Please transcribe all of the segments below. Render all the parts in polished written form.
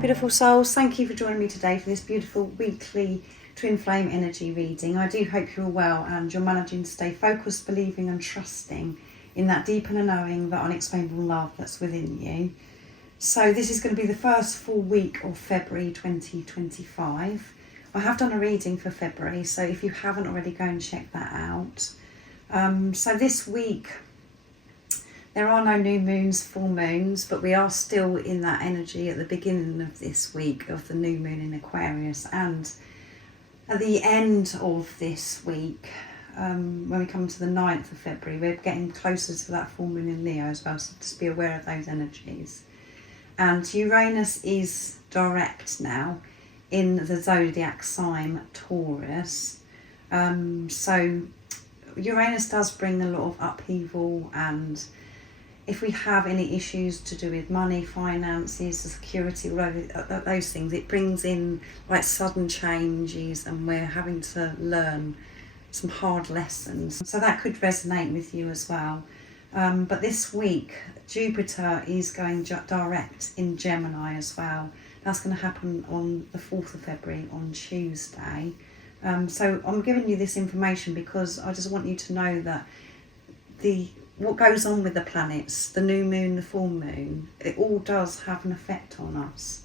beautiful souls, thank you for joining me today for this beautiful weekly twin flame energy reading. I do hope you're well and you're managing to stay focused, believing and trusting in that deep inner knowing, that unexplainable love that's within you. So this is going to be the first full week of February 2025. I have done a reading for February, so if you haven't already, go and check that out. So this week there are no new moons, full moons, but we are still in that energy at the beginning of this week of the new moon in Aquarius, and at the end of this week, when we come to the 9th of February, we're getting closer to that full moon in Leo as well, so just be aware of those energies. And Uranus is direct now in the zodiac sign Taurus. So Uranus does bring a lot of upheaval, and if we have any issues to do with money, finances, security, all over those things, it brings in like sudden changes, and we're having to learn some hard lessons. So that could resonate with you as well. But this week, Jupiter is going direct in Gemini as well. That's going to happen on the 4th of February, on Tuesday. So I'm giving you this information because I just want you to know that what goes on with the planets, the new moon, the full moon, it all does have an effect on us.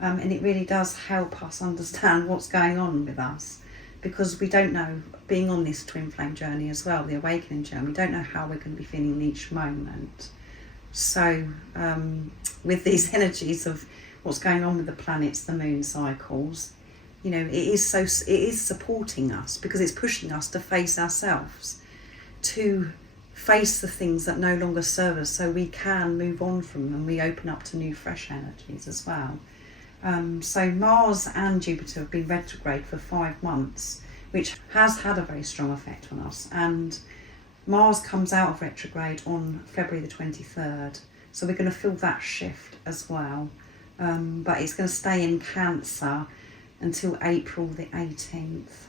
And it really does help us understand what's going on with us, because we don't know, being on this twin flame journey as well, the awakening journey, we don't know how we're going to be feeling in each moment. So with these energies of what's going on with the planets, the moon cycles, you know, it is supporting us, because it's pushing us to face ourselves, to face the things that no longer serve us, so we can move on from them. We open up to new fresh energies as well. So Mars and Jupiter have been retrograde for 5 months, which has had a very strong effect on us, and Mars comes out of retrograde on February the 23rd, so we're going to feel that shift as well. But it's going to stay in Cancer until April the 18th.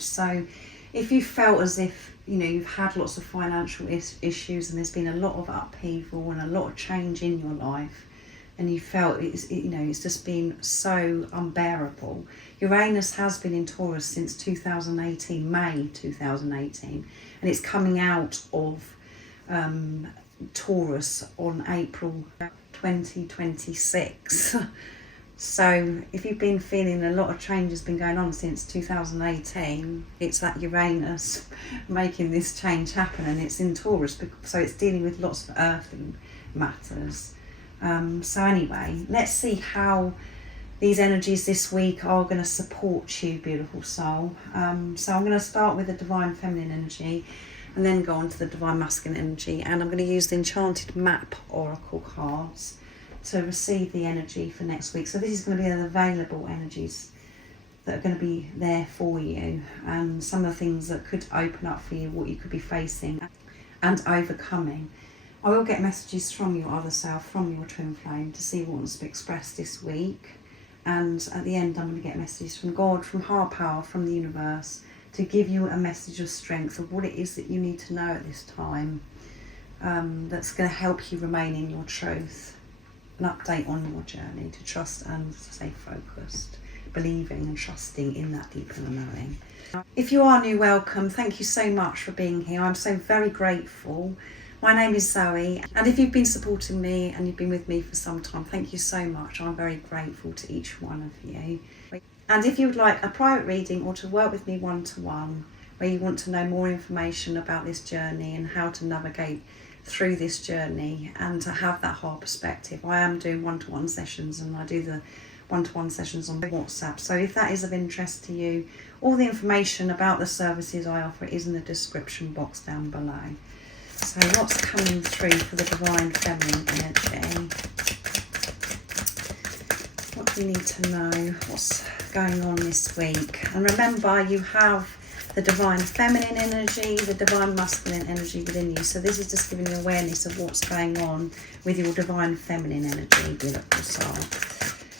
So if you felt as if, you know, you've had lots of financial issues and there's been a lot of upheaval and a lot of change in your life, and you felt it's just been so unbearable. Uranus has been in Taurus since 2018, May 2018, and it's coming out of Taurus on April 2026. So if you've been feeling a lot of change has been going on since 2018, it's that Uranus making this change happen, and it's in Taurus, so it's dealing with lots of earthly matters. So anyway, let's see how these energies this week are going to support you, beautiful soul. So I'm going to start with the divine feminine energy and then go on to the divine masculine energy, and I'm going to use the enchanted map oracle cards to receive the energy for next week. So this is going to be the available energies that are going to be there for you, and some of the things that could open up for you, what you could be facing and overcoming. I will get messages from your other self, from your twin flame, to see what wants to be expressed this week. And at the end, I'm going to get messages from God, from higher power, from the universe, to give you a message of strength of what it is that you need to know at this time, that's going to help you remain in your truth. An update on your journey to trust and stay focused, believing and trusting in that deep inner knowing. If you are new, welcome. Thank you so much for being here. I'm so very grateful. My name is Zoe, and if you've been supporting me and you've been with me for some time, thank you so much. I'm very grateful to each one of you. And if you would like a private reading or to work with me one-to-one, where you want to know more information about this journey and how to navigate through this journey and to have that whole perspective, I am doing one-to-one sessions, and I do the one-to-one sessions on WhatsApp. So if that is of interest to you, all the information about the services I offer is in the description box down below. So what's coming through for the divine feminine energy? What do you need to know? What's going on this week? And remember, you have the divine feminine energy, the divine masculine energy within you. So this is just giving you awareness of what's going on with your divine feminine energy, beautiful soul.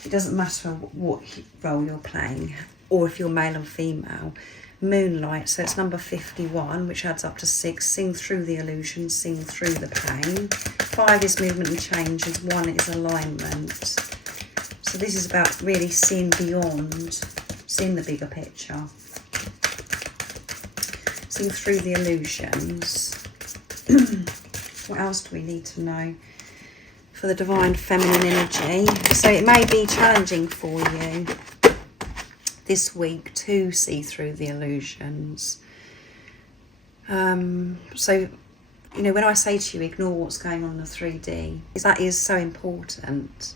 It doesn't matter what role you're playing, or if you're male or female. Moonlight, so it's number 51, which adds up to 6. Sing through the illusion, sing through the pain. 5 is movement and change, and 1 is alignment. So this is about really seeing beyond, seeing the bigger picture, seeing through the illusions. What else do we need to know for the divine feminine energy? So it may be challenging for you this week to see through the illusions. So, you know, when I say to you, ignore what's going on in the 3D, that is so important.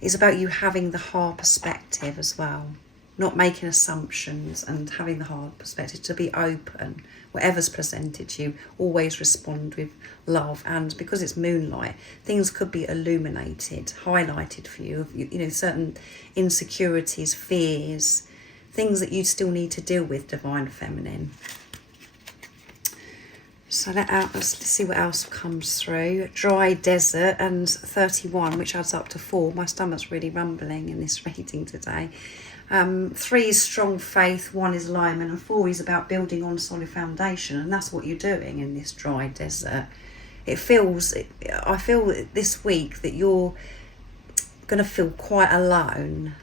It's about you having the heart perspective as well, not making assumptions, and having the heart perspective to be open. Whatever's presented to you, always respond with love. And because it's moonlight, things could be illuminated, highlighted for you. You know, certain insecurities, fears, things that you still need to deal with, divine feminine. So let's see what else comes through. Dry desert and 31, which adds up to 4. My stomach's really rumbling in this reading today. 3 is strong faith, 1 is alignment, and 4 is about building on solid foundation. And that's what you're doing in this dry desert. I feel this week that you're going to feel quite alone.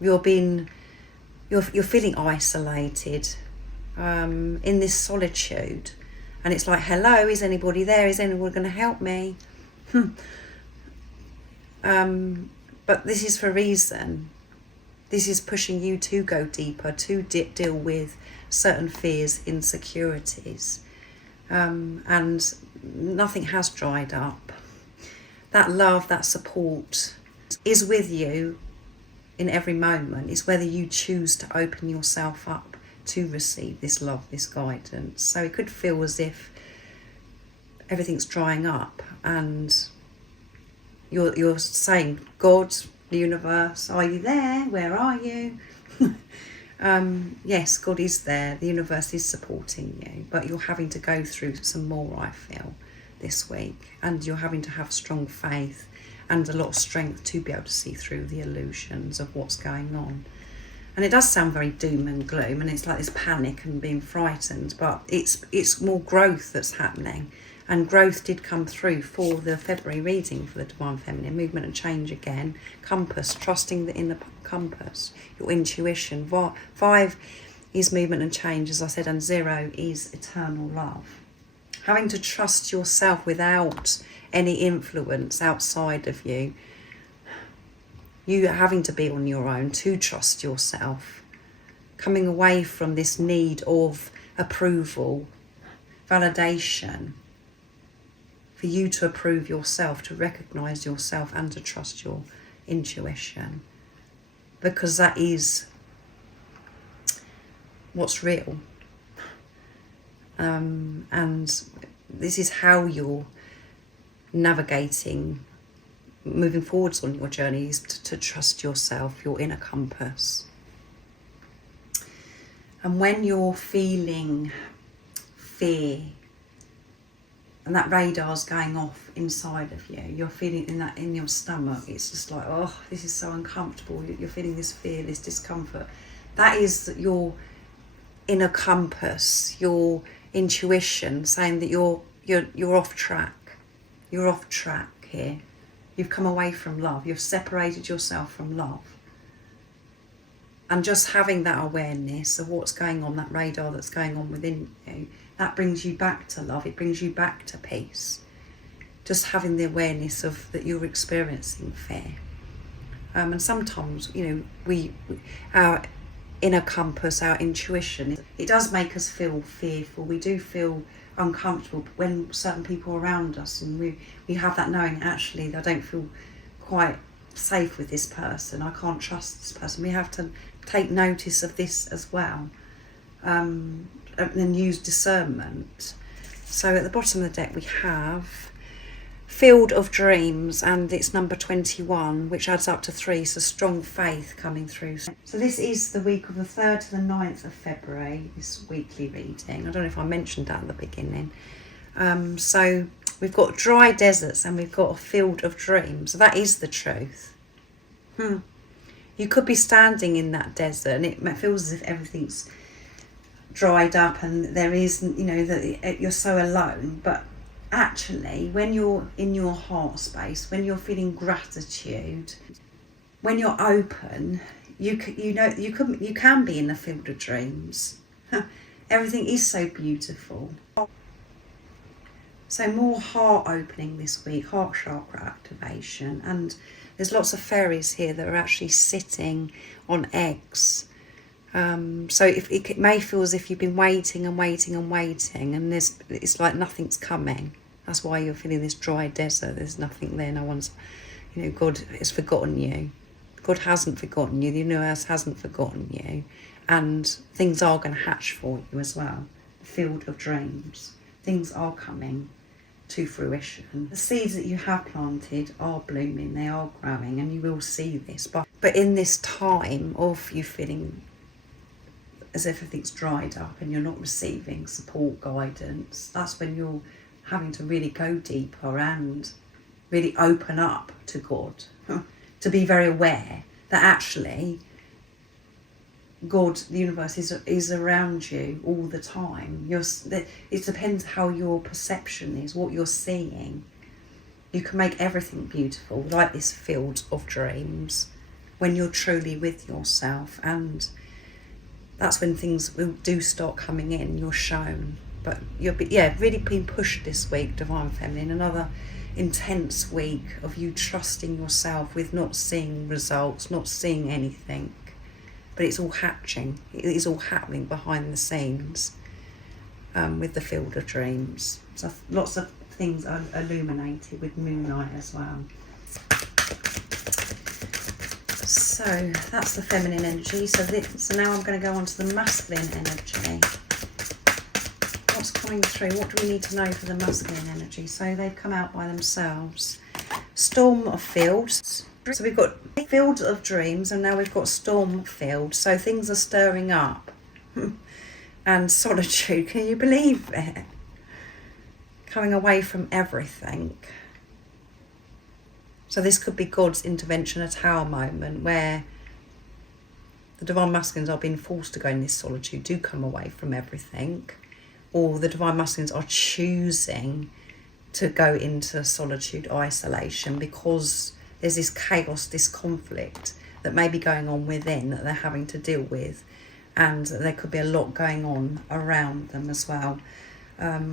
You're feeling isolated in this solitude. And it's like, hello, is anybody there? Is anyone going to help me? But this is for a reason. This is pushing you to go deeper, to deal with certain fears, insecurities. And nothing has dried up. That love, that support is with you in every moment. It's whether you choose to open yourself up to receive this love, this guidance. So it could feel as if everything's drying up and you're saying, God, the universe, are you there? Where are you? Yes, God is there. The universe is supporting you, but you're having to go through some more, I feel, this week. And you're having to have strong faith and a lot of strength to be able to see through the illusions of what's going on. And it does sound very doom and gloom, and it's like this panic and being frightened, but it's more growth that's happening. And growth did come through for the February reading for the Divine Feminine. Movement and change again. Compass, trusting in the compass, your intuition. 5 is movement and change, as I said, and 0 is eternal love. Having to trust yourself without any influence outside of you. You having to be on your own to trust yourself. Coming away from this need of approval, validation. For you to approve yourself, to recognise yourself and to trust your intuition. Because that is what's real. And this is how you're navigating, moving forwards on your journey, is to trust yourself, your inner compass. And when you're feeling fear, and that radar's going off inside of you, you're feeling in your stomach, it's just like, oh, this is so uncomfortable. You're feeling this fear, this discomfort. That is your inner compass, your intuition saying that you're off track. You're off track here. You've come away from love. You've separated yourself from love. And just having that awareness of what's going on, that radar that's going on within you, that brings you back to love. It brings you back to peace. Just having the awareness of that you're experiencing fear. And sometimes, our inner compass, our intuition, it does make us feel fearful. We do feel uncomfortable when certain people are around us, and we have that knowing, actually, I don't feel quite safe with this person. I can't trust this person. We have to take notice of this as well. And use discernment. So at the bottom of the deck we have Field of Dreams, and it's number 21, which adds up to 3, so strong faith coming through. So this is the week of the 3rd to the 9th of February, this weekly reading. I don't know if I mentioned that at the beginning. So we've got dry deserts and we've got a field of dreams. So that is the truth. You could be standing in that desert and it feels as if everything's dried up and there is, that you're so alone, but actually, when you're in your heart space, when you're feeling gratitude, when you're open, you can be in the field of dreams. Everything is so beautiful. So more heart opening this week, heart chakra activation, and there's lots of fairies here that are actually sitting on eggs. So if it may feel as if you've been waiting and waiting and waiting, and it's like nothing's coming. That's why you're feeling this dry desert. There's nothing there. No one's, God has forgotten you. God hasn't forgotten you. The universe hasn't forgotten you, and things are going to hatch for you as well. The field of dreams. Things are coming to fruition. The seeds that you have planted are blooming, they are growing, and you will see this. But in this time of you feeling as if everything's dried up and you're not receiving support, guidance, that's when you're having to really go deeper and really open up to God, to be very aware that actually God, the universe, is around you all the time. It depends how your perception is, what you're seeing. You can make everything beautiful, like this field of dreams, when you're truly with yourself, and that's when things do start coming in. You're shown, but you're really being pushed this week, Divine Feminine. Another intense week of you trusting yourself with not seeing results, not seeing anything. But it's all hatching. It is all happening behind the scenes with the field of dreams. So lots of things are illuminated with moonlight as well. So that's the feminine energy. So now I'm going to go on to the masculine energy. What's coming through? What do we need to know for the masculine energy? So they've come out by themselves. Storm of fields. So we've got fields of dreams, and now we've got storm field. So things are stirring up. And solitude, can you believe it? Coming away from everything. So this could be God's intervention, a tower moment, where the divine masculines are being forced to go in this solitude, do come away from everything. Or the divine masculines are choosing to go into solitude, isolation, because there's this chaos, this conflict that may be going on within that they're having to deal with, and there could be a lot going on around them as well.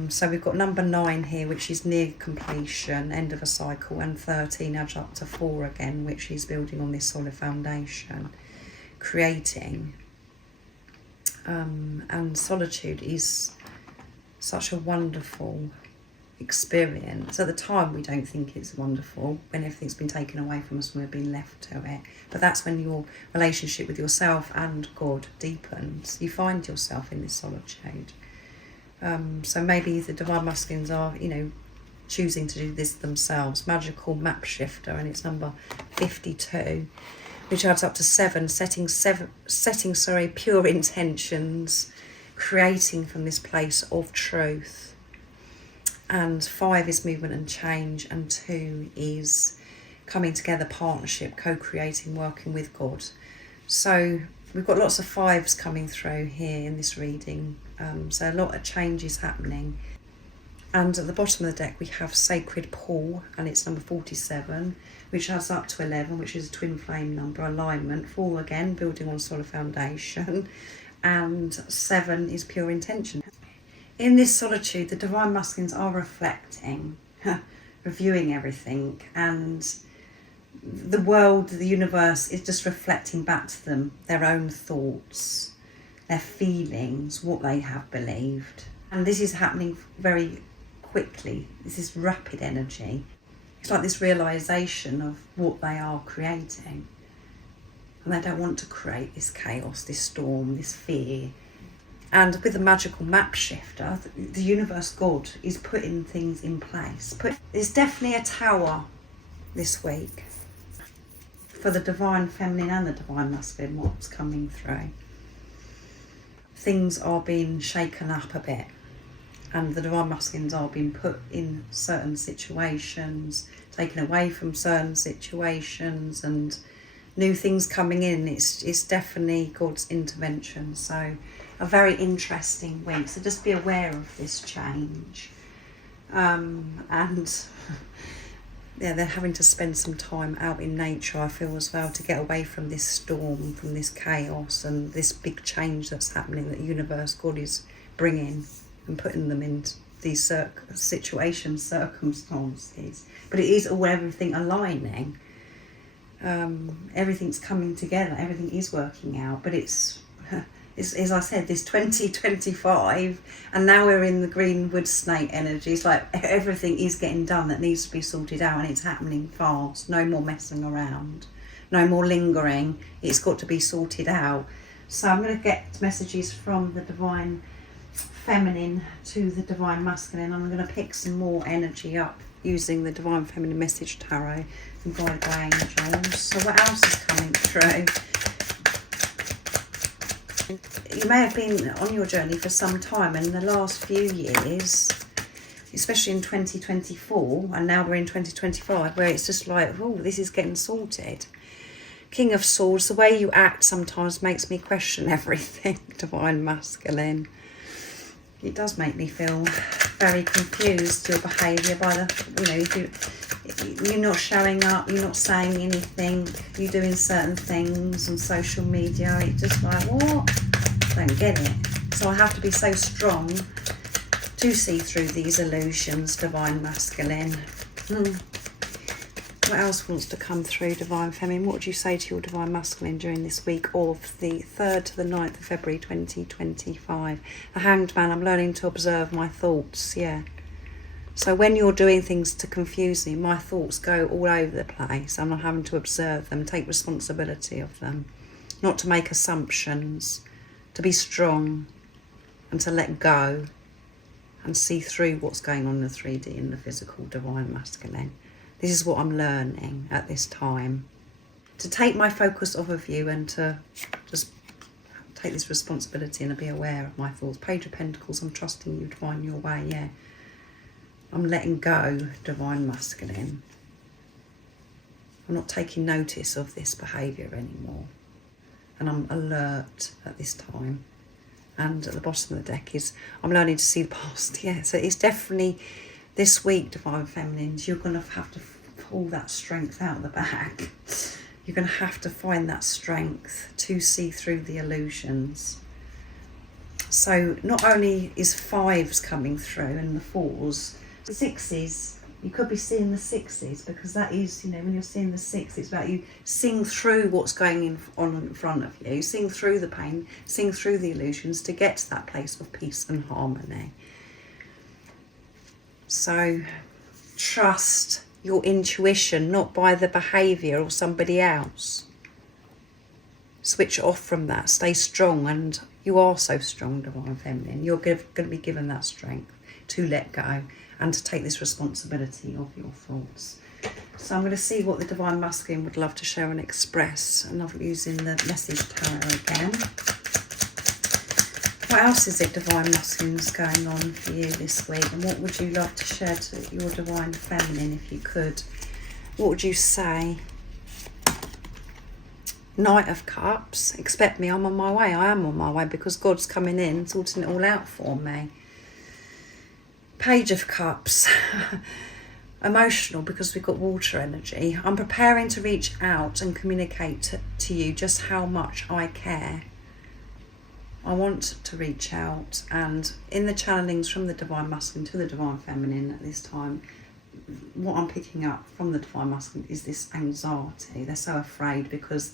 So we've got number 9 here, which is near completion, end of a cycle, and 13 adds up to 4 again, which is building on this solid foundation, creating. And solitude is such a wonderful experience. At the time we don't think it's wonderful, when everything's been taken away from us and we've been left to it, but that's when your relationship with yourself and God deepens. You find yourself in this solitude. So maybe the divine masculines are choosing to do this themselves. Magical map shifter, and it's number 52, which adds up to 7, setting pure intentions, creating from this place of truth. And 5 is movement and change, and 2 is coming together, partnership, co-creating, working with God. So we've got lots of 5s coming through here in this reading. So a lot of changes happening. And at the bottom of the deck we have Sacred Pool, and it's number 47, which adds up to 11, which is a twin flame number, alignment, 4 again, building on solid foundation, and 7 is pure intention. In this solitude, the divine masculines are reflecting, reviewing everything, and the world, the universe is just reflecting back to them their own thoughts, their feelings, what they have believed. And this is happening very quickly. This is rapid energy. It's like this realisation of what they are creating. And they don't want to create this chaos, this storm, this fear. And with the magical map shifter, the universe, God, is putting things in place. There's definitely a tower this week for the divine feminine and the divine masculine, what's coming through. Things are being shaken up a bit, and the divine masculines are being put in certain situations, taken away from certain situations, and new things coming in. It's definitely God's intervention. So a very interesting week. So just be aware of this change. And yeah, they're having to spend some time out in nature, I feel, as well, to get away from this storm, from this chaos and this big change that's happening that the universe, God, is bringing and putting them in these situations, circumstances. But it is all everything aligning. Everything's coming together, everything is working out, but it's as I said, this 2025, and now we're in the green wood snake energy. It's like everything is getting done that needs to be sorted out, and it's happening fast. No more messing around, no more lingering. It's got to be sorted out. So I'm going to get messages from the divine feminine to the divine masculine. I'm going to pick some more energy up using the divine feminine message tarot and guided by angels. So what else is coming through? You may have been on your journey for some time, and in the last few years, especially in 2024, and now we're in 2025, where it's just like, oh, this is getting sorted. King of Swords, the way you act sometimes makes me question everything, divine masculine. It does make me feel very confused, your behaviour, by the, if you're not showing up, you're not saying anything, you're doing certain things on social media, it's just like, what? Don't get it. So I have to be so strong to see through these illusions, divine masculine. What else wants to come through, divine feminine? What would you say to your divine masculine during this week of the 3rd to the 9th of February 2025? The Hanged Man, I'm learning to observe my thoughts, yeah. So when you're doing things to confuse me, my thoughts go all over the place. I'm not having to observe them, take responsibility of them, not to make assumptions, to be strong and to let go and see through what's going on in the 3D and the physical, divine masculine. This is what I'm learning at this time. To take my focus off of you and to just take this responsibility and to be aware of my thoughts. Page of Pentacles, I'm trusting you to find your way, yeah. I'm letting go, divine masculine. I'm not taking notice of this behaviour anymore. And I'm alert at this time. And at the bottom of the deck is, I'm learning to see the past, yeah. So it's definitely, this week, divine feminines, you're going to have to pull that strength out of the bag. You're going to have to find that strength to see through the illusions. So not only is 5s coming through and the 4s, the 6s, you could be seeing the 6s, because that is, when you're seeing the 6, it's about you seeing through what's going on in front of you, seeing through the pain, seeing through the illusions to get to that place of peace and harmony. So trust your intuition, not by the behaviour or somebody else. Switch off from that, stay strong, and you are so strong, divine feminine. You're going to be given that strength to let go and to take this responsibility of your thoughts. So I'm going to see what the divine masculine would love to share and express, and I'm using the message tarot again. What else is it, divine masculines, going on for you this week? And what would you love to share to your divine feminine if you could? What would you say? Knight of Cups. Expect me, I'm on my way. I am on my way, because God's coming in, sorting it all out for me. Page of Cups. Emotional, because we've got water energy. I'm preparing to reach out and communicate to you just how much I care. I want to reach out, and in the channelings from the divine masculine to the divine feminine at this time, what I'm picking up from the divine masculine is this anxiety. They're so afraid because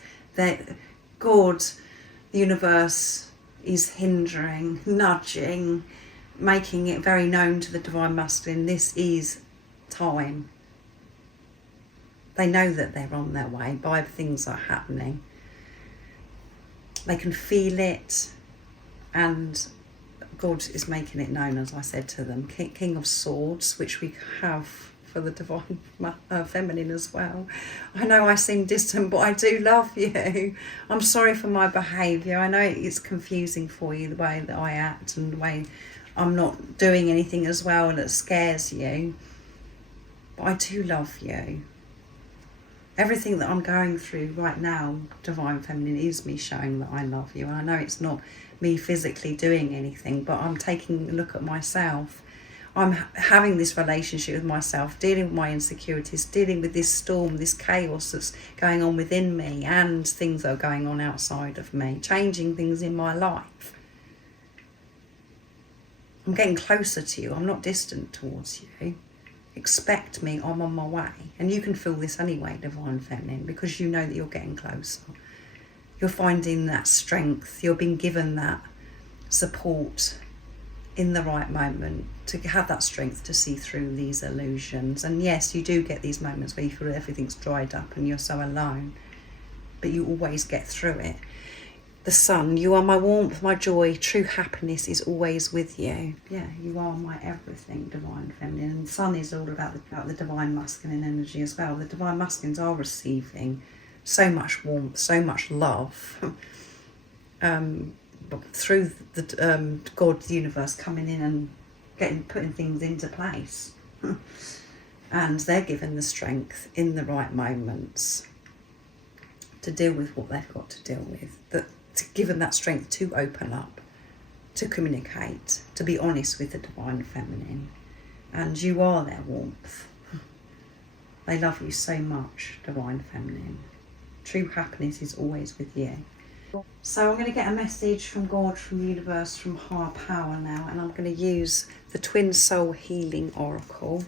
God, the universe, is hindering, nudging, making it very known to the divine masculine, this is time. They know that they're on their way by things that are happening. They can feel it, and God is making it known, as I said to them. King of Swords, which we have for the divine feminine as well. I know I seem distant, but I do love you. I'm sorry for my behaviour. I know it's confusing for you, the way that I act and the way I'm not doing anything as well, and it scares you. But I do love you. Everything that I'm going through right now, divine feminine, is me showing that I love you. And I know it's not me physically doing anything, but I'm taking a look at myself. I'm having this relationship with myself, dealing with my insecurities, dealing with this storm, this chaos that's going on within me, and things that are going on outside of me, changing things in my life. I'm getting closer to you. I'm not distant towards you. Expect me. I'm on my way. And you can feel this anyway, Divine Feminine, because you know that you're getting closer. You're finding that strength. You're being given that support in the right moment to have that strength to see through these illusions. And yes, you do get these moments where you feel everything's dried up and you're so alone, but you always get through it. The sun, you are my warmth, my joy, true happiness is always with you. Yeah, you are my everything, Divine Feminine. And the sun is all about the Divine Masculine energy as well. The Divine Masculines are receiving so much warmth, so much love through the God, the universe, coming in and putting things into place. And they're given the strength in the right moments to deal with what they've got to deal with. To give them that strength to open up, to communicate, to be honest with the Divine Feminine. And you are their warmth. They love you so much, Divine Feminine. True happiness is always with you. So I'm going to get a message from God, from the universe, from higher power now, and I'm going to use the Twin Soul Healing Oracle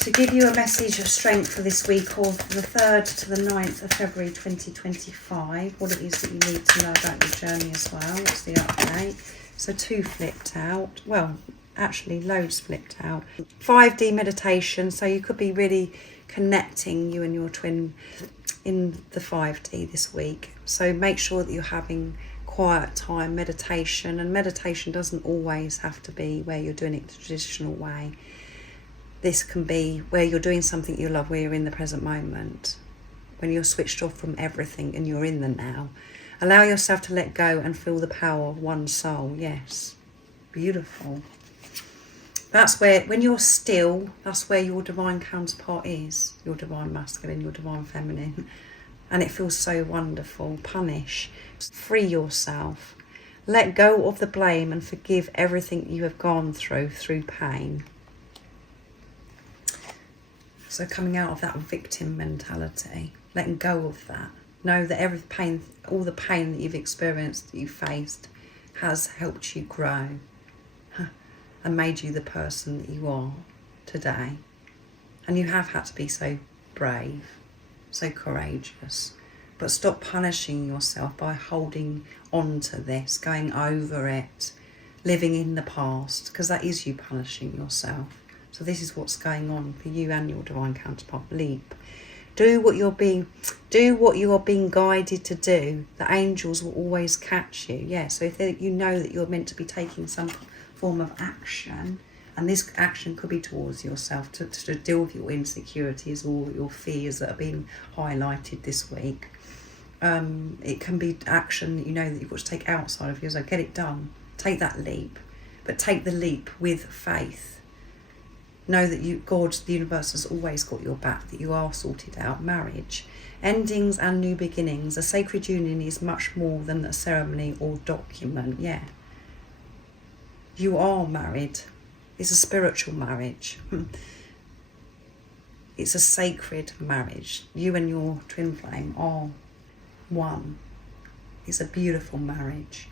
to give you a message of strength for this week of the 3rd to the 9th of February 2025, what it is that you need to know about your journey as well. What's the update? So 2 flipped out, well actually loads flipped out. 5D meditation, so you could be really connecting you and your twin in the 5D this week. So make sure that you're having quiet time, meditation, and meditation doesn't always have to be where you're doing it the traditional way. This can be where you're doing something you love, where you're in the present moment, when you're switched off from everything and you're in the now. Allow yourself to let go and feel the power of one soul. Yes, beautiful. That's where, when you're still, that's where your divine counterpart is, your divine masculine, your divine feminine. And it feels so wonderful. Punish, free yourself, let go of the blame and forgive everything you have gone through pain. So coming out of that victim mentality, letting go of that. Know that every pain, all the pain that you've experienced, that you've faced, has helped you grow and made you the person that you are today. And you have had to be so brave, so courageous. But stop punishing yourself by holding on to this, going over it, living in the past, because that is you punishing yourself. So this is what's going on for you and your divine counterpart. Leap. Do what you are being guided to do. The angels will always catch you. Yeah, so if you know that you're meant to be taking some form of action, and this action could be towards yourself, to deal with your insecurities or your fears that have been highlighted this week. It can be action that you know that you've got to take outside of you. So get it done. Take that leap. But take the leap with faith. Know that God, the universe, has always got your back, that you are sorted out. Marriage, endings and new beginnings. A sacred union is much more than a ceremony or document. Yeah. You are married. It's a spiritual marriage. It's a sacred marriage. You and your twin flame are one. It's a beautiful marriage.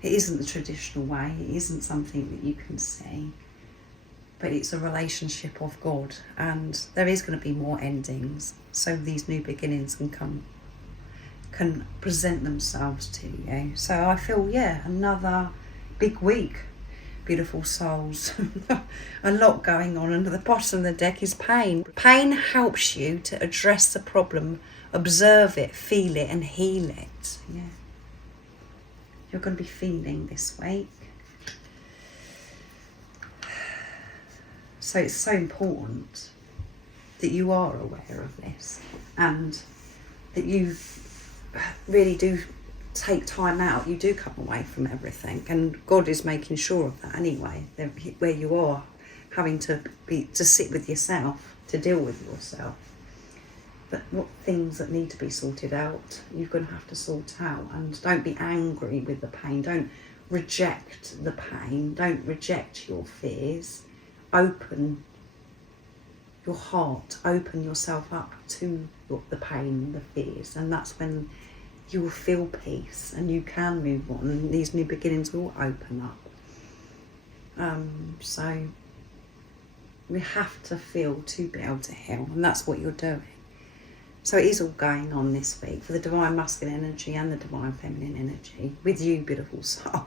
It isn't the traditional way. It isn't something that you can see. But it's a relationship of God, and there is going to be more endings, so these new beginnings can present themselves to you. So I feel, yeah, another big week, beautiful souls. A lot going on, and at the bottom of the deck is pain. Pain helps you to address the problem, observe it, feel it, and heal it. Yeah, you're going to be feeling this week. So it's so important that you are aware of this, and that you really do take time out. You do come away from everything, and God is making sure of that anyway, where you are having to sit with yourself, to deal with yourself. But what things that need to be sorted out, you're going to have to sort out. And don't be angry with the pain. Don't reject the pain. Don't reject your fears. Open your heart, open yourself up to the pain, the fears, and that's when you will feel peace and you can move on, and these new beginnings will open up. So we have to feel to be able to heal, and that's what you're doing. So it is all going on this week for the divine masculine energy and the divine feminine energy with you, beautiful soul.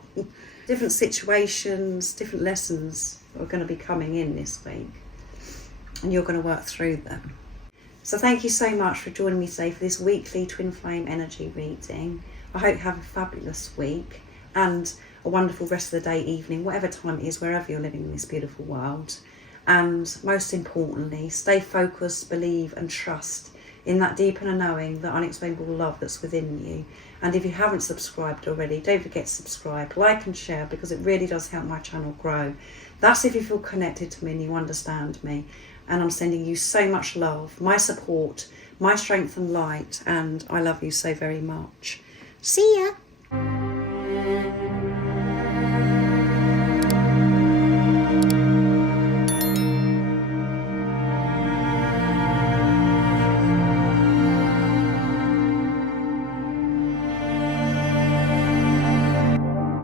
Different situations, different lessons are going to be coming in this week, and you're going to work through them. So thank you so much for joining me today for this weekly twin flame energy reading. I hope you have a fabulous week and a wonderful rest of the day, evening, whatever time it is, wherever you're living in this beautiful world. And most importantly, stay focused, believe and trust in that deep inner knowing, that unexplainable love that's within you. And if you haven't subscribed already, don't forget to subscribe, like and share, because it really does help my channel grow. That's if you feel connected to me and you understand me. And I'm sending you so much love, my support, my strength and light, and I love you so very much. See ya!